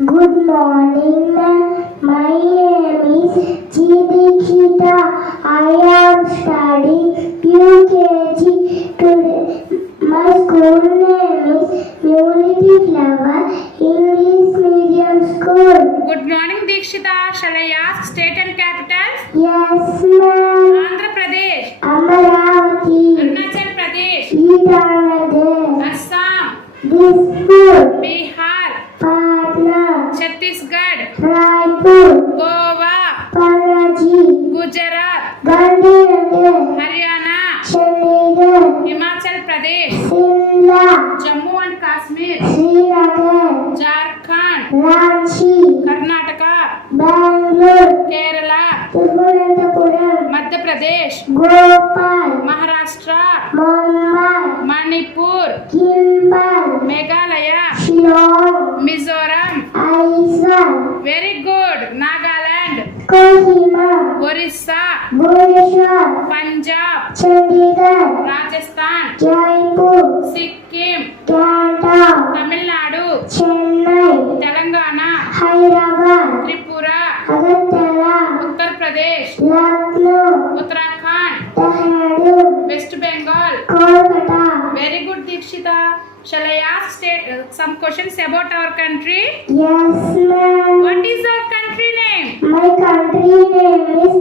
Good morning, ma'am. My name is G. Dikshita. I am studying UKG today. My school name is Unity Flower English Medium School. Good morning, Dikshita. Shall I ask state and capitals? Yes, ma'am. Andhra Pradesh, Amaravati, Arunachal Pradesh, Itanagar, Assam, Dispur, Bihar, Patna, Chhattisgarh, Raipur, Goa, Panaji, Gujarat, Gandhinagar, Haryana, Chandigarh, Himachal Pradesh, Shimla, Jammu and Kashmir, Srinagar, Jharkhand, Ranchi, Karnataka, Bangalore, Kerala, Thiruvananthapuram, Madhya Pradesh, Bhopal, Maharashtra, Mumbai, Manipur, Kimball, Meghalaya, Shillong, Mizoram. Aizawl, Very good. Nagaland, Kohima, Orissa, Bhubaneswar, Punjab, Chandigarh, Rajasthan, Jaipur, Sikkim, Canada, Tamil Nadu, Chennai, Telangana, Hyderabad, Tripura, Agartala, Uttar Pradesh, Lucknow, Uttarakhand, Dehradun, West Bengal. Kolkata. Very good, Dikshita. Shall I ask some questions about our country? Yes, ma'am. What is our country name? My country name is